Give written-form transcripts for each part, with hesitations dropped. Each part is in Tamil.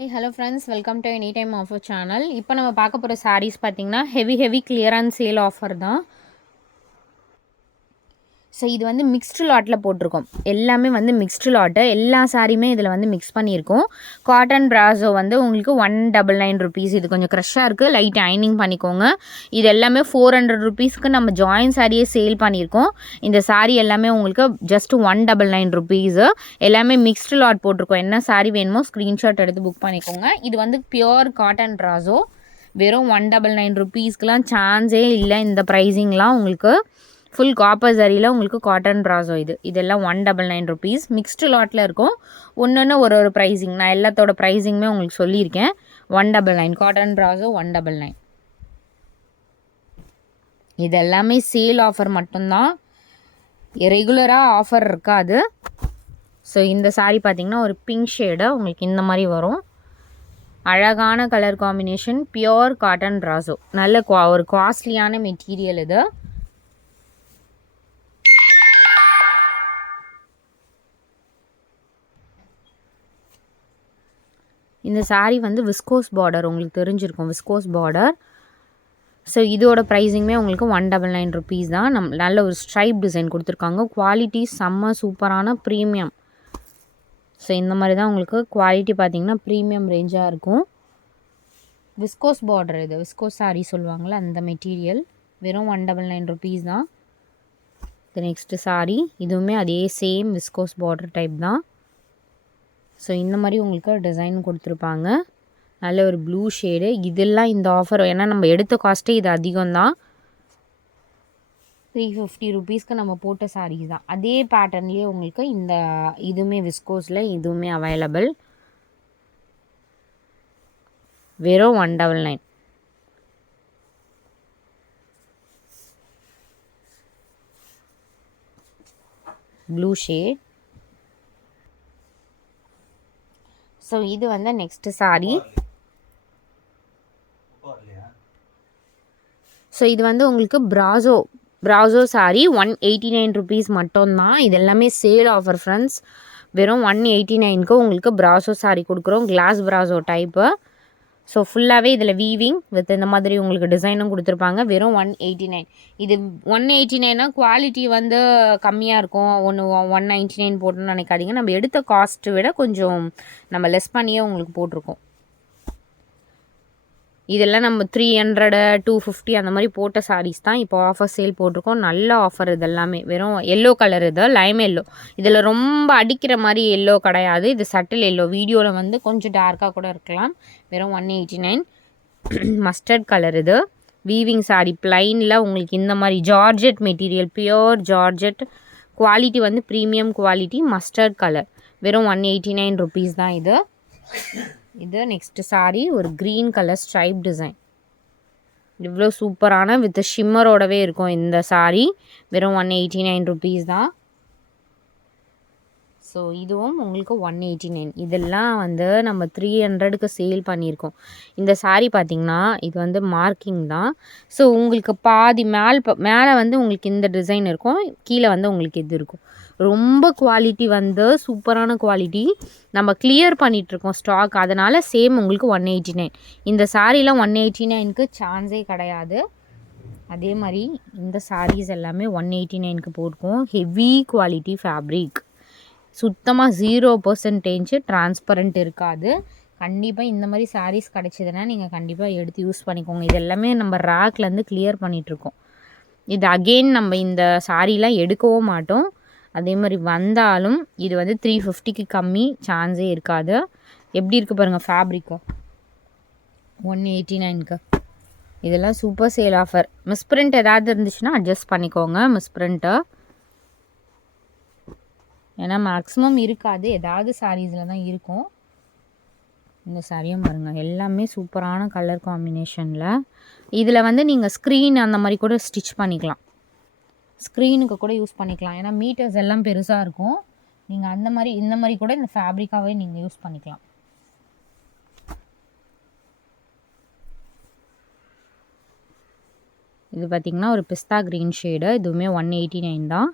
Hey, hello friends, welcome to Anytime Offer channel. இப்போ நம்ம பார்க்க போகிற sarees பார்த்தீங்கன்னா heavy clearance sale offer தான். ஸோ இது வந்து மிக்ஸ்டு லாட்டில் போட்டிருக்கோம். எல்லாமே வந்து மிக்ஸ்டு லாட்டு. எல்லா சாரியுமே இதில் வந்து மிக்ஸ் பண்ணியிருக்கோம். காட்டன் ப்ராஸோ வந்து உங்களுக்கு 199 rupees. இது கொஞ்சம் க்ரஷ்ஷாக இருக்குது, லைட் அயனிங் பண்ணிக்கோங்க. இது எல்லாமே 400 rupeesக்கு நம்ம ஜாயின் சாரியே சேல் பண்ணியிருக்கோம். இந்த சாரி எல்லாமே உங்களுக்கு ஜஸ்ட் 199 rupees. எல்லாமே மிக்ஸ்டு லாட் போட்டிருக்கோம். என்ன சாரி வேணுமோ ஸ்க்ரீன்ஷாட் எடுத்து புக் பண்ணிக்கோங்க. இது வந்து பியோர் காட்டன் ப்ராஸோ. வெறும் 199 rupeesக்குலாம் சான்ஸே இல்லை. இந்த ப்ரைஸிங்லாம் உங்களுக்கு ஃபுல் காப்பர் சரியில் உங்களுக்கு காட்டன் ப்ராஸோ இதெல்லாம் 199 rupees. மிக்ஸ்டு லாட்டில் இருக்கும். ஒன்று ஒரு ப்ரைஸிங். நான் எல்லாத்தோட ப்ரைஸிங்குமே உங்களுக்கு சொல்லியிருக்கேன். 199 காட்டன் ப்ராஸோ 199. இது எல்லாமே சேல் ஆஃபர் மட்டும்தான், ரெகுலராக ஆஃபர் இருக்காது. ஸோ இந்த சாரீ பார்த்திங்கன்னா ஒரு பிங்க் ஷேடு உங்களுக்கு இந்த மாதிரி வரும். அழகான கலர் காம்பினேஷன், பியோர் காட்டன் ப்ராஸோ. நல்ல ஒரு காஸ்ட்லியான மெட்டீரியல் இது. இந்த சாரீ வந்து விஸ்கோஸ் பார்டர் உங்களுக்கு தெரிஞ்சிருக்கும், விஸ்கோஸ் பார்டர். ஸோ இதோட ப்ரைஸிங்குமே உங்களுக்கு 199 rupees தான். நல்ல ஒரு ஸ்ட்ரைப் டிசைன் கொடுத்துருக்காங்க. குவாலிட்டி செம்ம சூப்பரான ப்ரீமியம். ஸோ இந்த மாதிரி தான் உங்களுக்கு குவாலிட்டி பார்த்திங்கன்னா ப்ரீமியம் ரேஞ்சாக இருக்கும். விஸ்கோஸ் பார்டர், இது விஸ்கோஸ் சாரீ சொல்லுவாங்கள்ல அந்த மெட்டீரியல். வெறும் 199 rupees தான். இது நெக்ஸ்ட்டு சாரீ. இதுவுமே அதே சேம் விஸ்கோஸ் பார்டர் டைப் தான். ஸோ இந்த மாதிரி உங்களுக்கு டிசைன் கொடுத்துருப்பாங்க. நல்ல ஒரு ப்ளூ ஷேடு. இதெல்லாம் இந்த ஆஃபர், ஏன்னா நம்ம எடுத்த காஸ்ட்டே இது அதிகம்தான். 350 rupeesக்கு நம்ம போட்ட சாரீஸ் தான். அதே பேட்டர்ன்லேயே உங்களுக்கு இந்த இதுவுமே விஸ்கோஸில் இதுவுமே அவைலபிள். வெறும் 199. Blue shade. ஸோ இது வந்து நெக்ஸ்ட்டு சாரீ. ஸோ இது வந்து உங்களுக்கு ப்ராஸோ சாரீ 189 rupees மட்டும்தான். இது எல்லாமே சேல் ஆஃபர் ஃப்ரெண்ட்ஸ். வெறும் 189க்கு உங்களுக்கு ப்ராஸோ சாரீ கொடுக்குறோம். Class ப்ராஸோ type. ஸோ ஃபுல்லாகவே இதில் வீவிங் வித் இந்த மாதிரி உங்களுக்கு டிசைனும் கொடுத்துருப்பாங்க. வெறும் 189. இது 189னா குவாலிட்டி வந்து கம்மியாக இருக்கும். 199 போட்டோன்னு நினைக்காதீங்க. நம்ம எடுத்த காஸ்ட்டு விட கொஞ்சம் நம்ம லெஸ் பண்ணியே உங்களுக்கு போட்டிருக்கோம். இதெல்லாம் நம்ம 300 250 அந்த மாதிரி போட்ட சாரீஸ் தான் இப்போ ஆஃபர் சேல் போட்டிருக்கோம். நல்ல ஆஃபர் இதெல்லாமே. வெறும் எல்லோ கலர், இது லைம் எல்லோ. இதில் ரொம்ப அடிக்கிற மாதிரி எல்லோ கிடையாது. இது சட்டில் எல்லோ. வீடியோவில் வந்து கொஞ்சம் டார்க்காக கூட இருக்கலாம். வெறும் 189. மஸ்டர்ட் கலர் இது. வீவிங் சாரீ பிளைனில் உங்களுக்கு இந்த மாதிரி georgette material, pure georgette. Quality வந்து ப்ரீமியம் குவாலிட்டி. Mustard colour. வெறும் 189 rupees தான் இது. இது நெக்ஸ்ட் சாரீ. ஒரு க்ரீன் கலர் ஸ்ட்ரைப் டிசைன். இவ்வளோ சூப்பரான வித் ஷிம்மரோடவே இருக்கும் இந்த சாரீ. வெறும் 189 rupees தான். ஸோ இதுவும் உங்களுக்கு 189. இதெல்லாம் வந்து நம்ம 300க்கு சேல் பண்ணியிருக்கோம். இந்த சாரீ பார்த்திங்கன்னா இது வந்து மார்க்கிங் தான். ஸோ உங்களுக்கு பாதி மேலே வந்து உங்களுக்கு இந்த டிசைன் இருக்கும், கீழே வந்து உங்களுக்கு இது இருக்கும். ரொம்ப குவாலிட்டி வந்து சூப்பரான குவாலிட்டி. நம்ம கிளியர் பண்ணிகிட்ருக்கோம் ஸ்டாக், அதனால் சேம் உங்களுக்கு 189. இந்த சாரீலாம் 189க்கு சான்ஸே கிடையாது. அதே மாதிரி இந்த சாரீஸ் எல்லாமே 189க்கு போட்டிருக்கோம். Heavy quality fabric. சுத்தமாக 0% டிரான்ஸ்பரண்ட் இருக்காது. கண்டிப்பாக இந்த மாதிரி சாரீஸ் கிடைச்சிதுன்னா நீங்கள் கண்டிப்பாக எடுத்து யூஸ் பண்ணிக்கோங்க. இது எல்லாமே நம்ம ரேக்லேருந்து கிளியர் பண்ணிகிட்ருக்கோம். இது அகெயின் நம்ம இந்த சாரீலாம் எடுக்கவும் மாட்டோம். அதே மாதிரி வந்தாலும் இது வந்து 350க்கு கம்மி சான்ஸே இருக்காது. எப்படி இருக்குது பாருங்கள் ஃபேப்ரிக்கு. 189க்கு இதெல்லாம் சூப்பர் சேல் ஆஃபர். மிஸ்பிரிண்ட் ஏதாவது இருந்துச்சுன்னா அட்ஜஸ்ட் பண்ணிக்கோங்க. மிஸ்பிரிண்ட்டு ஏன்னா மேக்ஸிமம் இருக்காது, ஏதாவது சாரீஸில் தான் இருக்கும். இந்த சாரியும் பாருங்கள், எல்லாமே சூப்பரான கலர் காம்பினேஷனில். இதில் வந்து நீங்கள் ஸ்க்ரீன் அந்த மாதிரி கூட ஸ்டிச் பண்ணிக்கலாம். ஸ்க்ரீனுக்கு கூட யூஸ் பண்ணிக்கலாம். ஏன்னா மீட்டர்ஸ் எல்லாம் பெருசாக இருக்கும். நீங்கள் அந்த மாதிரி இந்த மாதிரி கூட இந்த ஃபேப்ரிக்காகவே நீங்கள் யூஸ் பண்ணிக்கலாம். இது பார்த்திங்கன்னா ஒரு பிஸ்தா க்ரீன் ஷேடு. இதுவுமே 189 தான்.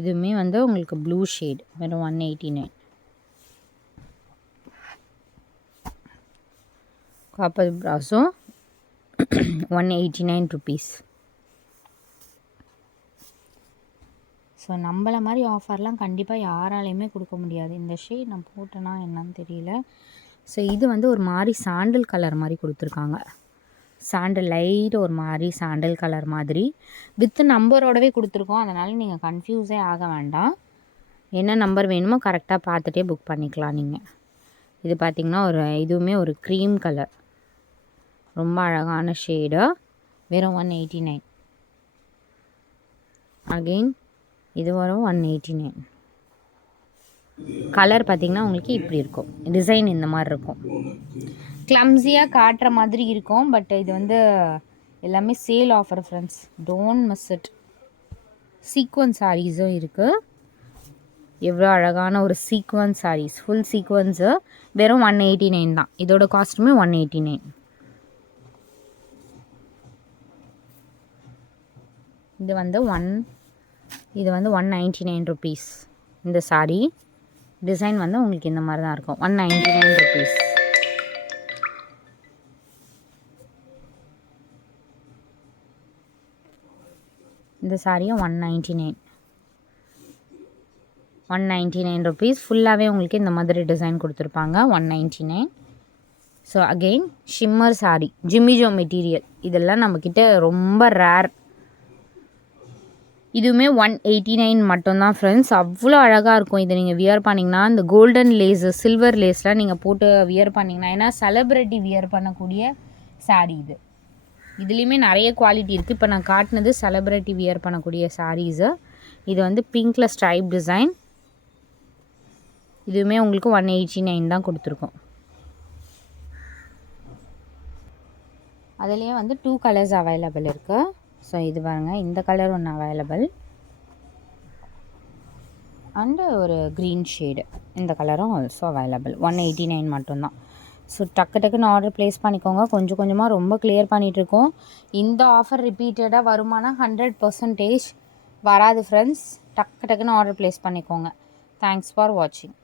இதுவுமே வந்து உங்களுக்கு ப்ளூ ஷேட் வெறும் 189. Copper ப்ராஸோ 189 rupees. ஸோ நம்மள மாதிரி ஆஃபர்லாம் கண்டிப்பாக யாராலையுமே கொடுக்க முடியாது. இந்த ஷேட் நான் போட்டேன்னா என்னன்னு தெரியல. ஸோ இது வந்து ஒரு மாதிரி சாண்டல் கலர் மாதிரி கொடுத்துருக்காங்க. சாண்டல் லைட் ஒரு மாதிரி சாண்டல் கலர் மாதிரி வித் நம்பரோடவே கொடுத்துருக்கோம். அதனால் நீங்கள் கன்ஃபியூஸே ஆக வேண்டாம். என்ன நம்பர் வேணுமோ கரெக்டாக பார்த்துட்டே புக் பண்ணிக்கலாம் நீங்கள். இது பார்த்திங்கன்னா இதுவுமே ஒரு க்ரீம் கலர், ரொம்ப அழகான ஷேடு, வெறும் 189. அகெயின் இது வரும் 189. கலர் பார்த்திங்கன்னா உங்களுக்கு இப்படி இருக்கும், டிசைன் இந்த மாதிரி இருக்கும். கிளம்ஸியாக காட்டுற மாதிரி இருக்கும். பட் இது வந்து எல்லாமே sale offer friends, don't miss it. Sequence சாரீஸும் இருக்குது. எவ்வளோ அழகான ஒரு சீக்வன்ஸ் சாரீஸ், ஃபுல் சீக்வன்ஸு வெறும் 189 தான். இதோட காஸ்ட்டுமே 189. இது வந்து 199 rupees. இந்த சாரீ டிசைன் வந்து உங்களுக்கு இந்த மாதிரி தான் இருக்கும். 199 rupees. இந்த சாரியும் 199 rupees. ஃபுல்லாகவே உங்களுக்கு இந்த மாதிரி டிசைன் கொடுத்துருப்பாங்க. 199. So again shimmer sari, Jimmy Choo material, இதெல்லாம் நம்மக்கிட்ட ரொம்ப ரேர். இதுவுமே 189 மட்டும்தான் ஃப்ரெண்ட்ஸ். அவ்வளோ அழகாக இருக்கும். இதை நீங்கள் வியர் பண்ணிங்கன்னா இந்த கோல்டன் லேஸு, சில்வர் லேஸ்லாம் நீங்கள் போட்டு வியர் பண்ணிங்கன்னா, ஏன்னா செலிப்ரிட்டி வியர் பண்ணக்கூடிய சாரீ இது. இதுலேயுமே நிறைய குவாலிட்டி இருக்குது. இப்போ நான் காட்டினது செலிப்ரிட்டி வியர் பண்ணக்கூடிய சாரீஸு. இது வந்து பிங்க்கில் ஸ்ட்ரைப் டிசைன். இதுவுமே உங்களுக்கு 189 தான் கொடுத்துருக்கோம். அதுலேயே வந்து 2 கலர்ஸ் அவைலபிள் இருக்குது. ஸோ இது பாருங்கள், இந்த கலர் ஒன்று அவைலபிள் அண்டு ஒரு க்ரீன் ஷேடு, இந்த கலரும் ஆல்சோ அவைலபிள். 189 மட்டும்தான். ஸோ டக்குன்னு ஆர்டர் ப்ளேஸ் பண்ணிக்கோங்க. கொஞ்சம் கொஞ்சமாக ரொம்ப கிளியர் பண்ணிகிட்ருக்கோம். இந்த ஆஃபர் ரிப்பீட்டடாக வருமானா 100% வராது ஃப்ரெண்ட்ஸ். டக்குன்னு ஆர்டர் ப்ளேஸ் பண்ணிக்கோங்க. தேங்க்ஸ் ஃபார் வாட்சிங்.